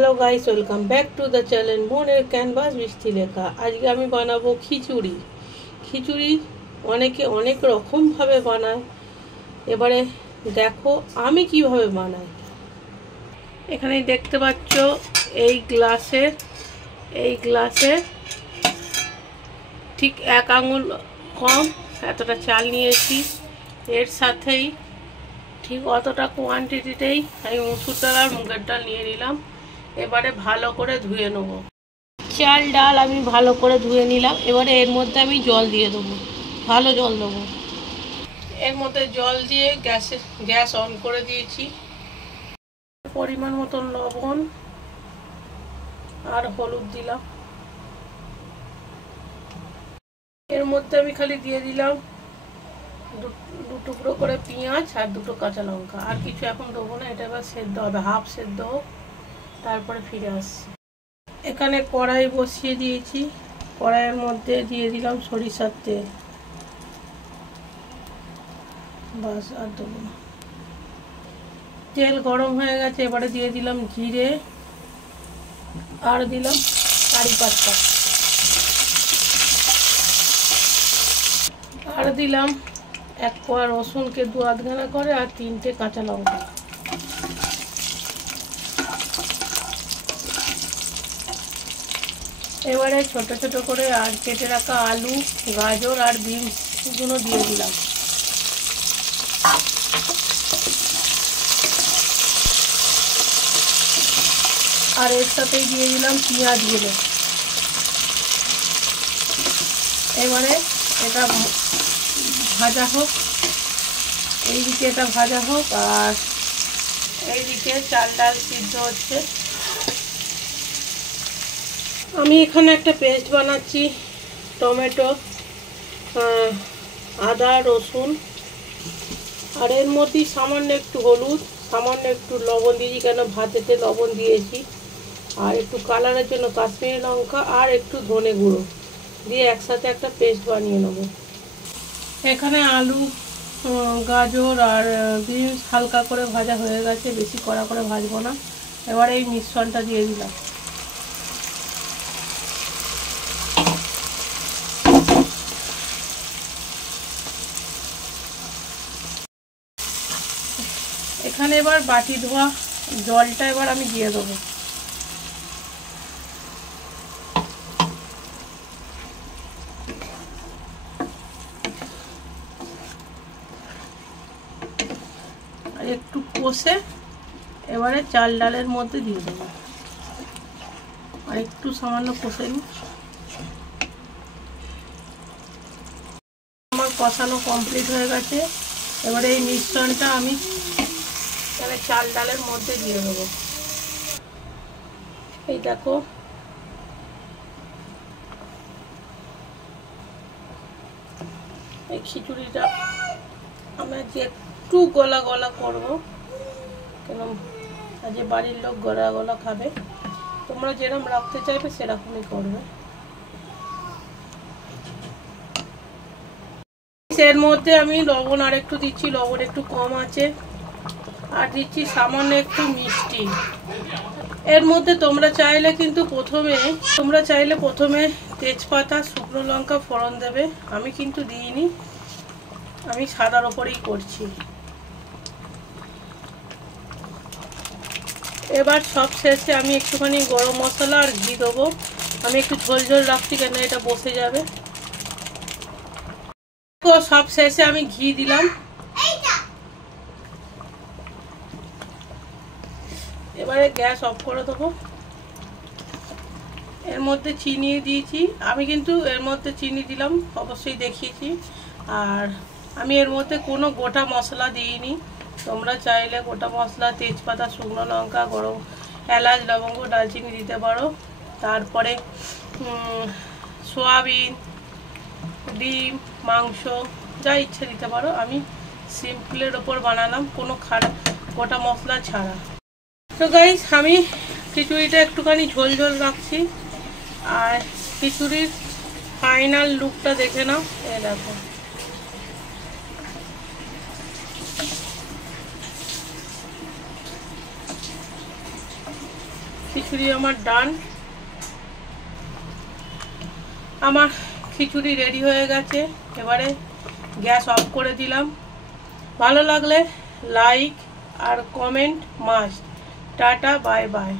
Hello guys, welcome back to the channel मोनेर canvas मिष्टि लेखा। आज के आमी बानाबो खिचुड़ी। खिचुड़ी अनेके अनेक रकम भावे बानाय। एबारे देखो आमी किभाबे बानाई। एखाने देखते पाচ্ছো এই গ্লাসে ঠিক 1 আঙ্গুল কম এতটা চাল নিয়েছি। এর সাথেই ঠিক অতটা কোয়ান্টিটিতেই আমি মসুর ডাল আর মুগের ডাল নিয়ে নিলাম। এবারে ভালো করে ধুয়ে নেব। চাল ডাল আমি ভালো করে ধুয়ে নিলাম। এবারে এর মধ্যে আমি জল দিয়ে দেবো, ভালো জল দেবো। এর মধ্যে জল দিয়ে গ্যাস অন করে দিয়েছি। পরিমাণ মতন লবণ আর হলুদ দিলাম। এর মধ্যে আমি খালি দিয়ে দিলাম দু টুকরো করে পেঁয়াজ আর দুটো কাঁচা লঙ্কা। আর কিছু এখন দেবো না, এটা এবার সেদ্ধ হবে, হাফ সেদ্ধ হোক, তারপরে ফিরে আসছি। এখানে কড়াই বসিয়ে দিয়েছি। কড়াইয়ের মধ্যে দিয়ে দিলাম সরিষার তেল। বাস আর দেবো না। তেল গরম হয়ে গেছে। এবারে দিয়ে দিলাম জিরে আর দিলাম কারি পাতা আর দিলাম 1 কোয়া রসুনকে 2-8 করে আর 3টে কাঁচা লঙ্কা। এবারে ছোট ছোট করে আর কেটে রাখা আলু, গাজর আর বিনস গুলো দিয়ে দিলাম। আর এর সাথেই দিয়ে দিলাম পেঁয়াজ গুলো। এবারে এটা ভাজা হোক, এইদিকে এটা ভাজা হোক আর এইদিকে চাল ডাল সিদ্ধ হচ্ছে। আমি এখানে একটা পেস্ট বানাচ্ছি। টমেটো, আদা, রসুন আর এর মধ্যে সামান্য একটু হলুদ, সামান্য একটু লবণ দিয়েছি, কেন ভাতেতে লবণ দিয়েছি, আর একটু কালারের জন্য কাশ্মীরি লঙ্কা আর একটু ধনে গুঁড়ো দিয়ে একসাথে একটা পেস্ট বানিয়ে নেব। এখানে আলু, গাজর আর বিনস হালকা করে ভাজা হয়ে গেছে, বেশি কড়া করে ভাজবো না। এবার এই মিশ্রণটা দিয়ে দিলাম। এখানে এবার বাটি ধোয়া জলটা এবার আমি দিয়ে দেবো। আর একটু কষে এবারে চাল ডালের মধ্যে দিয়ে দেবো। আর একটু সামান্য কষে নিই। আমার কষানো কমপ্লিট হয়ে গেছে। এবারে এই মিশ্রণটা আমি তাহলে চাল ডালের মধ্যে দিয়ে দেবো। এই দেখো এই খিচুড়িটা আমরা যে একটু গলা গলা করবো, কেন আজ বাড়ির লোক গলা গলা খাবে। তোমরা যেরকম রাখতে চাইবে সেরকমই করবে। এর মধ্যে আমি লবণ আর একটু দিচ্ছি, লবণ একটু কম আছে, আর দিচ্ছি সামান্য একটু মিষ্টি। এর মধ্যে তোমরা চাইলে প্রথমে তেজপাতা, শুকনো লঙ্কা ফোড়ন দেবে। আমি কিন্তু দিইনি, আমি সাদার ওপরেই করছি। এবার সব শেষে আমি একটুখানি গরম মশলা আর ঘি দেবো। আমি একটু ঝোল ঝোল রাখছি, কেন এটা বসে যাবে। তো সব শেষে আমি ঘি দিলাম। এবারে গ্যাস অফ করে দেবো। এর মধ্যে চিনি দিয়েছি। আমি কিন্তু এর মধ্যে চিনি দিলাম, অবশ্যই দেখিয়েছি। আর আমি এর মধ্যে কোনো গোটা মশলা দিইনি। তোমরা চাইলে গোটা মশলা, তেজপাতা, শুকনো লঙ্কা, গরম এলাচ, লবঙ্গ, দারচিনি দিতে পারো। তারপরে সয়াবিন, ডিম, মাংস যা ইচ্ছে দিতে পারো। আমি সিম্পলের ওপর বানালাম, কোনো গোটা মশলা ছাড়া। তো গাইস, আমি খিচুড়িটা একটুখানি ঝোল ঝোল রাখছি। আর খিচুড়ির ফাইনাল লুকটা দেখে নাও। এই দেখো, খিচুড়ি আমার ডান। আমার খিচুড়ি রেডি হয়ে গেছে। এবারে গ্যাস অফ করে দিলাম। ভালো লাগলে লাইক আর comment must. Tata, bye by.